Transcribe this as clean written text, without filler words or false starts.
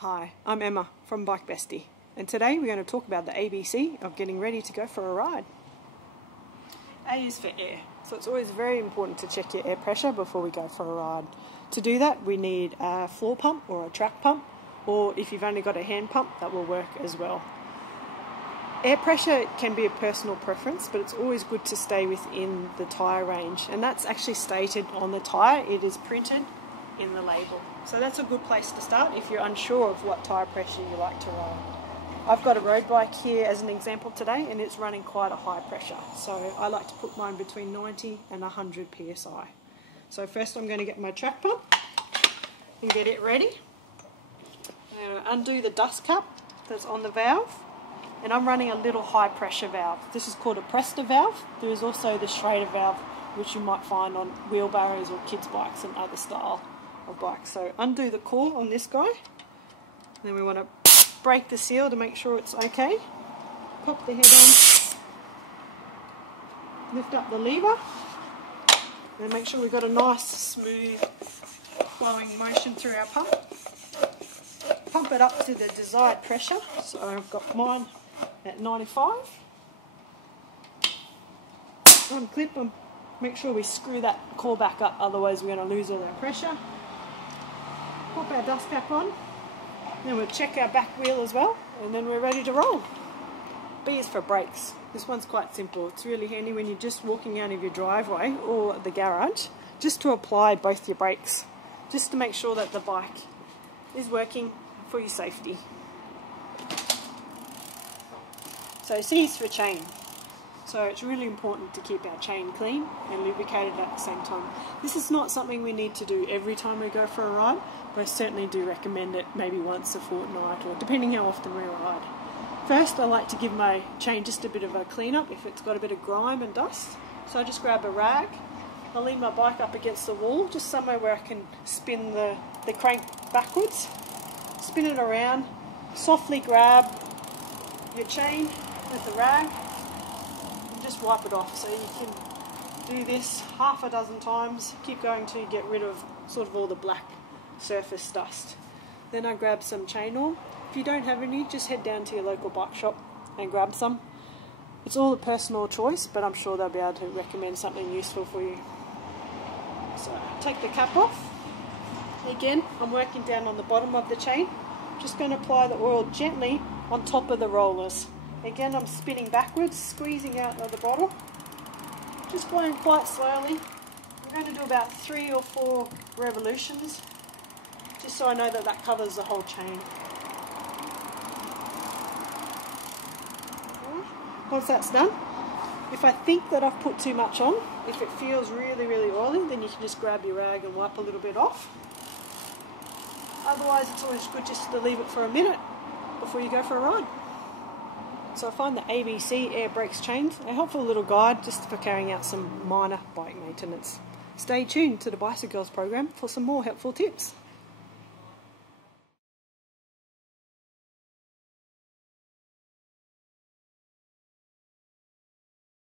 Hi, I'm Emma from Bike Bestie, and today we're going to talk about the ABC of getting ready to go for a ride. A is for air, so it's always very important to check your air pressure before we go for a ride. To do that, we need a floor pump or a track pump, or if you've only got a hand pump, that will work as well. Air pressure can be a personal preference, but it's always good to stay within the tyre range, and that's actually stated on the tyre. It is printed in the label. So that's a good place to start if you're unsure of what tyre pressure you like to ride. I've got a road bike here as an example today, and it's running quite a high pressure. So I like to put mine between 90 and 100 psi. So first I'm going to get my track pump and get it ready. I'm going to undo the dust cap that's on the valve, and I'm running a little high pressure valve. This is called a Presta valve. There is also the Schrader valve, which you might find on wheelbarrows or kids' bikes and other style of bikes. So undo the core on this guy. Then we want to break the seal to make sure it's okay. Pop the head on. Lift up the lever. And make sure we've got a nice, smooth, flowing motion through our pump. Pump it up to the desired pressure. So I've got mine at 95. Unclip and make sure we screw that core back up, otherwise we're going to lose all our pressure. Pop our dust cap on, then we'll check our back wheel as well, and then we're ready to roll. B is for brakes. This one's quite simple. It's really handy when you're just walking out of your driveway or the garage, just to apply both your brakes, just to make sure that the bike is working for your safety. So C is for chain. So it's really important to keep our chain clean and lubricated at the same time. This is not something we need to do every time we go for a ride, but I certainly do recommend it maybe once a fortnight, or depending how often we ride. First, I like to give my chain just a bit of a clean up if it's got a bit of grime and dust. So I just grab a rag, I'll lean my bike up against the wall, just somewhere where I can spin the crank backwards, spin it around, softly grab your chain with the rag, just wipe it off. So you can do this half a dozen times, keep going till you get rid of sort of all the black surface dust. Then I grab some chain oil. If you don't have any, just head down to your local bike shop and grab some. It's all a personal choice, but I'm sure they'll be able to recommend something useful for you. So take the cap off. Again, I'm working down on the bottom of the chain. Just going to apply the oil gently on top of the rollers. Again, I'm spinning backwards, squeezing out of the bottle, just blowing quite slowly. I'm going to do about 3 or 4 revolutions, just so I know that that covers the whole chain. Once that's done, if I think that I've put too much on, if it feels really, really oily, then you can just grab your rag and wipe a little bit off. Otherwise, it's always good just to leave it for a minute before you go for a ride. So I find the ABC Air Brakes Chains a helpful little guide just for carrying out some minor bike maintenance. Stay tuned to the Bicycle Girls program for some more helpful tips.